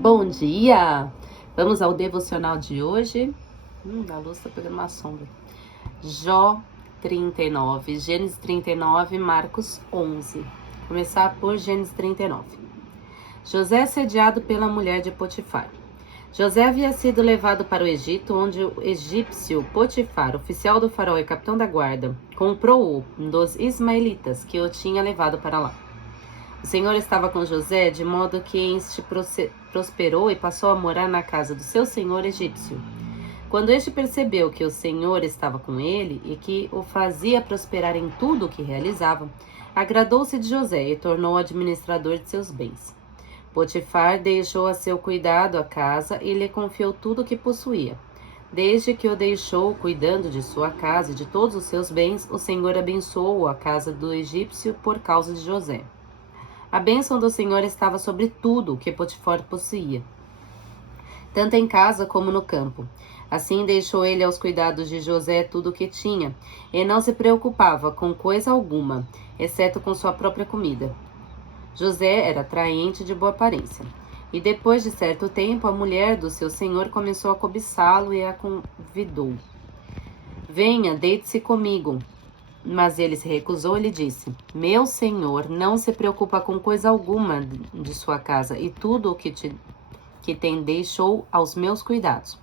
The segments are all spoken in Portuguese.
Bom dia! Vamos ao devocional de hoje. A luz tá pegando uma sombra. Jó 39, Gênesis 39, Marcos 11. Começar por Gênesis 39. José é sediado pela mulher de Potifar. José havia sido levado para o Egito, onde o egípcio Potifar, oficial do faraó e capitão da guarda, comprou-o dos ismaelitas que o tinha levado para lá. O Senhor estava com José, de modo que este prosperou e passou a morar na casa do seu senhor egípcio. Quando este percebeu que o Senhor estava com ele e que o fazia prosperar em tudo o que realizava, agradou-se de José e tornou-o administrador de seus bens. Potifar deixou a seu cuidado a casa e lhe confiou tudo o que possuía. Desde que o deixou cuidando de sua casa e de todos os seus bens, o Senhor abençoou a casa do egípcio por causa de José. A bênção do Senhor estava sobre tudo o que Potifar possuía, tanto em casa como no campo. Assim deixou ele aos cuidados de José tudo o que tinha, e não se preocupava com coisa alguma, exceto com sua própria comida. José era atraente e de boa aparência. E depois de certo tempo, a mulher do seu senhor começou a cobiçá-lo e a convidou. Venha, deite-se comigo. Mas ele se recusou e lhe disse: Meu senhor não se preocupa com coisa alguma de sua casa, e tudo o que tem deixou aos meus cuidados.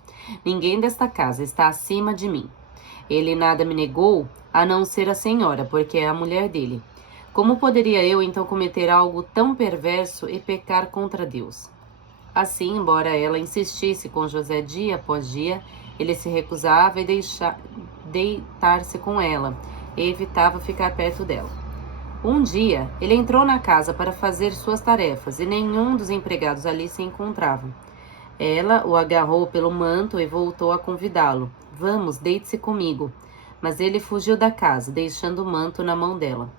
Ninguém desta casa está acima de mim. Ele nada me negou, a não ser a senhora, porque é a mulher dele. Como poderia eu então cometer algo tão perverso e pecar contra Deus? Assim, embora ela insistisse com José dia após dia, ele se recusava e deitar-se com ela, e evitava ficar perto dela. Um dia, ele entrou na casa para fazer suas tarefas, e nenhum dos empregados ali se encontrava. Ela o agarrou pelo manto e voltou a convidá-lo. Vamos, deite-se comigo. Mas ele fugiu da casa, deixando o manto na mão dela.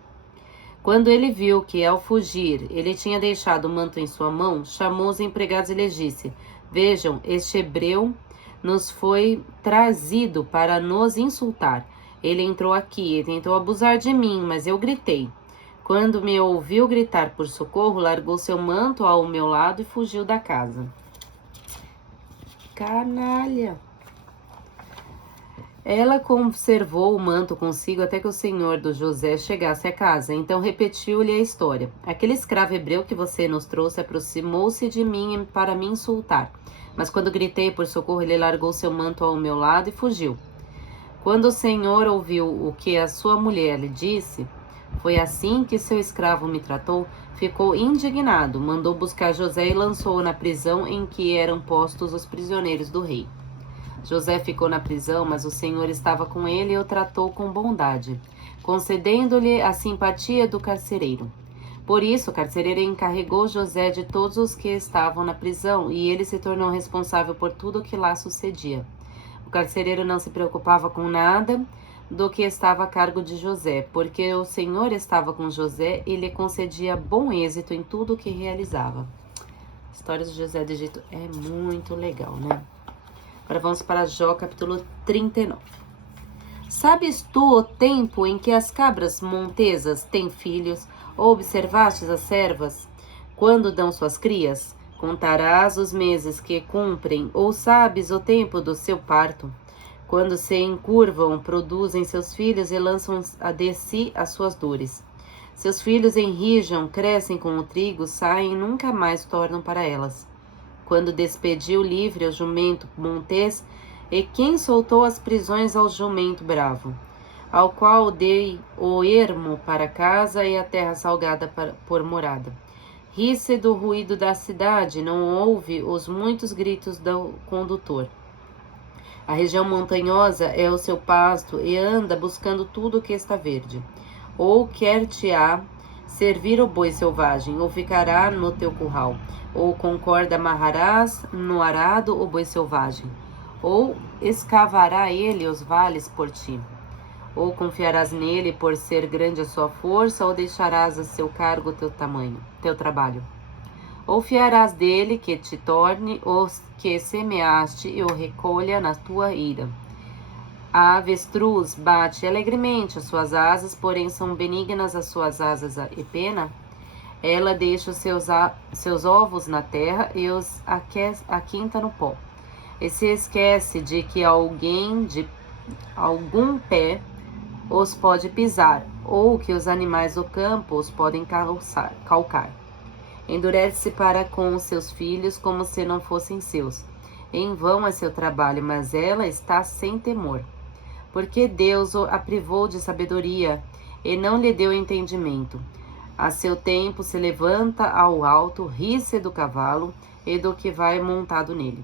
Quando ele viu que, ao fugir, ele tinha deixado o manto em sua mão, chamou os empregados e lhes disse: Vejam, este hebreu nos foi trazido para nos insultar. Ele entrou aqui e tentou abusar de mim, mas eu gritei. Quando me ouviu gritar por socorro, largou seu manto ao meu lado e fugiu da casa. Canalha! Ela conservou o manto consigo até que o senhor do José chegasse à casa. Então repetiu-lhe a história. Aquele escravo hebreu que você nos trouxe aproximou-se de mim para me insultar. Mas quando gritei por socorro, ele largou seu manto ao meu lado e fugiu. Quando o senhor ouviu o que a sua mulher lhe disse, foi assim que seu escravo me tratou, ficou indignado, mandou buscar José e lançou-o na prisão em que eram postos os prisioneiros do rei. José ficou na prisão, mas o Senhor estava com ele e o tratou com bondade, concedendo-lhe a simpatia do carcereiro. Por isso, o carcereiro encarregou José de todos os que estavam na prisão, e ele se tornou responsável por tudo o que lá sucedia. O carcereiro não se preocupava com nada do que estava a cargo de José, porque o Senhor estava com José e lhe concedia bom êxito em tudo o que realizava. A história de José do Egito é muito legal, né? Agora vamos para Jó, capítulo 39. Sabes tu o tempo em que as cabras montesas têm filhos, ou observastes as servas, quando dão suas crias? Contarás os meses que cumprem, ou sabes o tempo do seu parto? Quando se encurvam, produzem seus filhos e lançam de si as suas dores. Seus filhos enrijam, crescem como o trigo, saem e nunca mais tornam para elas. Quando despediu livre o jumento montês, e quem soltou as prisões ao jumento bravo, ao qual dei o ermo para casa e a terra salgada por morada. Ri-se do ruído da cidade, não ouve os muitos gritos do condutor. A região montanhosa é o seu pasto e anda buscando tudo o que está verde. Ou quer-te-á servir o boi selvagem, ou ficará no teu curral, ou com corda amarrarás no arado o boi selvagem, ou escavará ele os vales por ti, ou confiarás nele por ser grande a sua força, ou deixarás a seu cargo teu trabalho, ou fiarás dele que te torne os que semeaste e o recolha na tua ira. A avestruz bate alegremente as suas asas, porém são benignas as suas asas e pena. Ela deixa os seus ovos na terra e os aquenta no pó. E se esquece de que alguém de algum pé os pode pisar, ou que os animais do campo os podem calcar. Endurece-se para com os seus filhos como se não fossem seus. Em vão é seu trabalho, mas ela está sem temor. Porque Deus a privou de sabedoria e não lhe deu entendimento. A seu tempo se levanta ao alto, ri-se do cavalo e do que vai montado nele.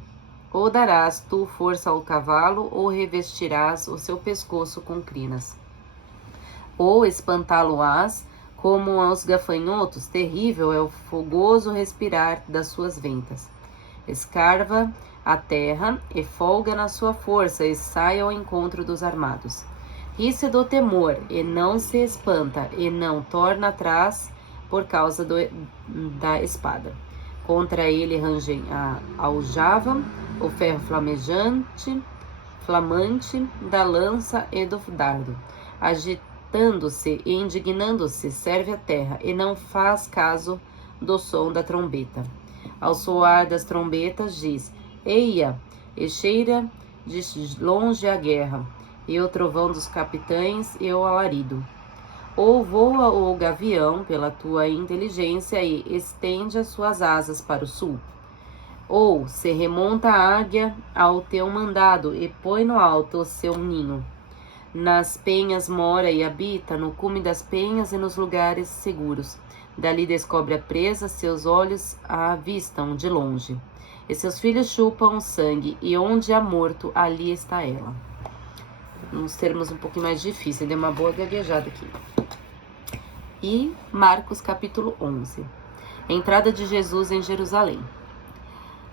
Ou darás tu força ao cavalo, ou revestirás o seu pescoço com crinas. Ou espantá-lo-ás como aos gafanhotos, terrível é o fogoso respirar das suas ventas. Escarva a terra e folga na sua força e sai ao encontro dos armados. Ri-se do temor e não se espanta e não torna atrás por causa da espada. Contra ele range a aljava, o ferro flamante da lança e do dardo. Agitando-se e indignando-se, serve a terra e não faz caso do som da trombeta. Ao soar das trombetas diz: eia, e cheira de longe a guerra, e o trovão dos capitães e o alarido. Ou voa o gavião pela tua inteligência e estende as suas asas para o sul. Ou se remonta a águia ao teu mandado e põe no alto o seu ninho. Nas penhas mora e habita, no cume das penhas e nos lugares seguros. Dali descobre a presa, seus olhos a avistam de longe. E seus filhos chupam o sangue, e onde há morto, ali está ela. Uns termos um pouquinho mais difíceis, deu uma boa gaguejada aqui. E Marcos capítulo 11. Entrada de Jesus em Jerusalém.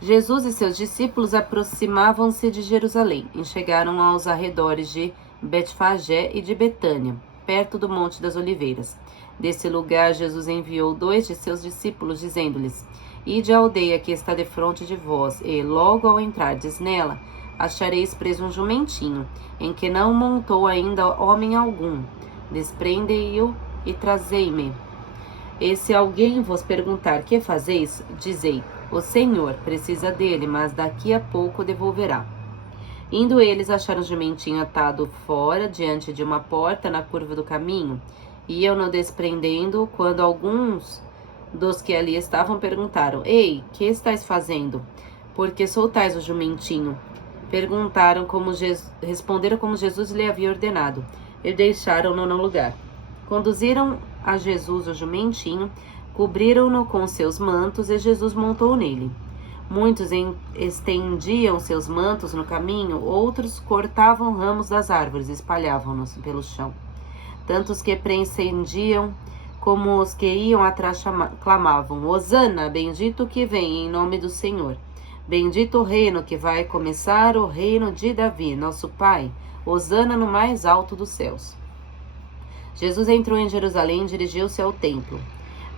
Jesus e seus discípulos aproximavam-se de Jerusalém e chegaram aos arredores de Betfagé e de Betânia, perto do Monte das Oliveiras. Desse lugar, Jesus enviou 2 de seus discípulos, dizendo-lhes: Ide à aldeia que está defronte de vós, e logo ao entrardes nela, achareis preso um jumentinho, em que não montou ainda homem algum. Desprendei-o e trazei-me. E se alguém vos perguntar: que fazeis? Dizei: o Senhor precisa dele, mas daqui a pouco devolverá. Indo eles, acharam o jumentinho atado fora, diante de uma porta, na curva do caminho. Iam-no desprendendo, quando alguns dos que ali estavam perguntaram: Ei, que estáis fazendo? Por que soltais o jumentinho? Responderam como Jesus lhe havia ordenado, e deixaram-no no lugar. Conduziram a Jesus o jumentinho, cobriram-no com seus mantos, e Jesus montou nele. Muitos estendiam seus mantos no caminho, outros cortavam ramos das árvores e espalhavam-nos pelo chão. Tanto os que preencendiam como os que iam atrás clamavam: Hosana, bendito que vem em nome do Senhor. Bendito o reino que vai começar, o reino de Davi, nosso pai. Hosana no mais alto dos céus. Jesus entrou em Jerusalém e dirigiu-se ao templo.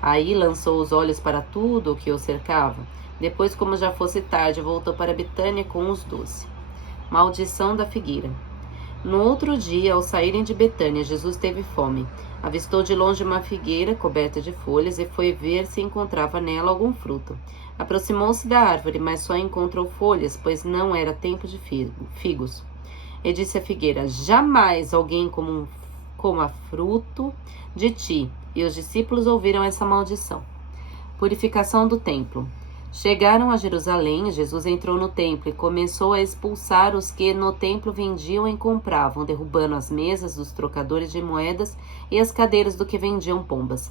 Aí lançou os olhos para tudo o que o cercava. Depois, como já fosse tarde, voltou para Betânia com os 12. Maldição da figueira. No outro dia, ao saírem de Betânia, Jesus teve fome. Avistou de longe uma figueira coberta de folhas e foi ver se encontrava nela algum fruto. Aproximou-se da árvore, mas só encontrou folhas, pois não era tempo de figos. E disse à figueira: Jamais alguém coma fruto de ti. E os discípulos ouviram essa maldição. Purificação do templo. Chegaram a Jerusalém, Jesus entrou no templo e começou a expulsar os que no templo vendiam e compravam, derrubando as mesas dos trocadores de moedas e as cadeiras do que vendiam pombas.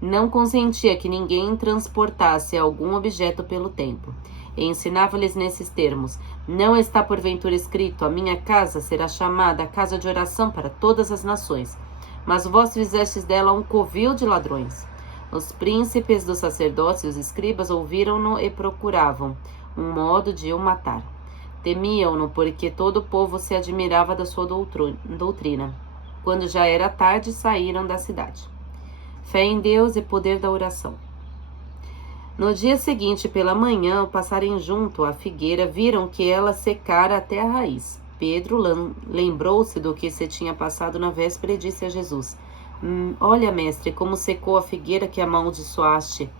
Não consentia que ninguém transportasse algum objeto pelo templo. E ensinava-lhes nesses termos: Não está porventura escrito: A minha casa será chamada a casa de oração para todas as nações. Mas vós fizestes dela um covil de ladrões. Os príncipes dos sacerdotes e os escribas ouviram-no e procuravam um modo de o matar. Temiam-no, porque todo o povo se admirava da sua doutrina. Quando já era tarde, saíram da cidade. Fé em Deus e poder da oração. No dia seguinte, pela manhã, ao passarem junto à figueira, viram que ela secara até a raiz. Pedro lembrou-se do que se tinha passado na véspera e disse a Jesus: Olha, mestre, como secou a figueira que amaldiçoaste.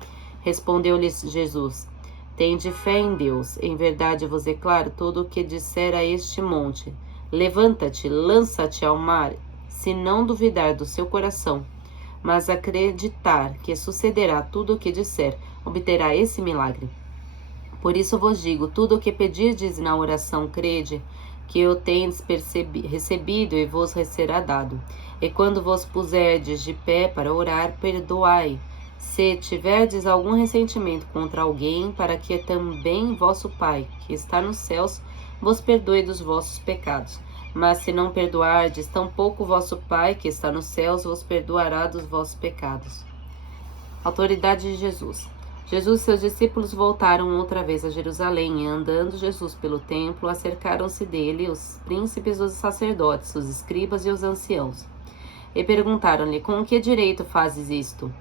Respondeu-lhes Jesus: Tende fé em Deus. Em verdade vos declaro tudo o que disser a este monte: levanta-te, lança-te ao mar. Se não duvidar do seu coração, mas acreditar que sucederá tudo o que disser, obterá esse milagre. Por isso vos digo, tudo o que pedirdes na oração, crede que o tendes recebido e vos será dado. E quando vos puserdes de pé para orar, perdoai, se tiverdes algum ressentimento contra alguém, para que também vosso Pai, que está nos céus, vos perdoe dos vossos pecados. Mas se não perdoardes, tampouco vosso Pai, que está nos céus, vos perdoará dos vossos pecados. Autoridade de Jesus. Jesus e seus discípulos voltaram outra vez a Jerusalém, e andando Jesus pelo templo, acercaram-se dele os príncipes, os sacerdotes, os escribas e os anciãos. E perguntaram-lhe: Com que direito fazes isto?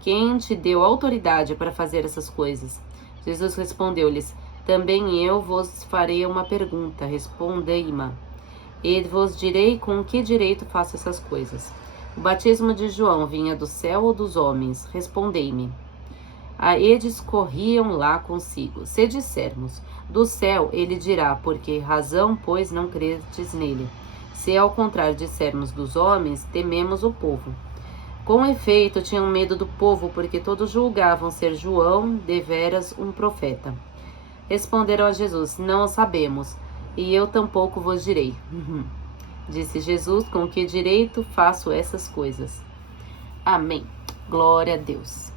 Quem te deu autoridade para fazer essas coisas? Jesus respondeu-lhes: Também eu vos farei uma pergunta, respondei-ma, e vos direi com que direito faço essas coisas. O batismo de João vinha do céu ou dos homens? Respondei-me. Eles corriam lá consigo. Se dissermos do céu, ele dirá: por que razão, pois, não credes nele? Se ao contrário dissermos dos homens, tememos o povo. Com efeito, tinham medo do povo, porque todos julgavam ser João deveras um profeta. Responderam a Jesus: Não o sabemos, e eu tampouco vos direi. Disse Jesus: Com que direito faço essas coisas? Amém. Glória a Deus.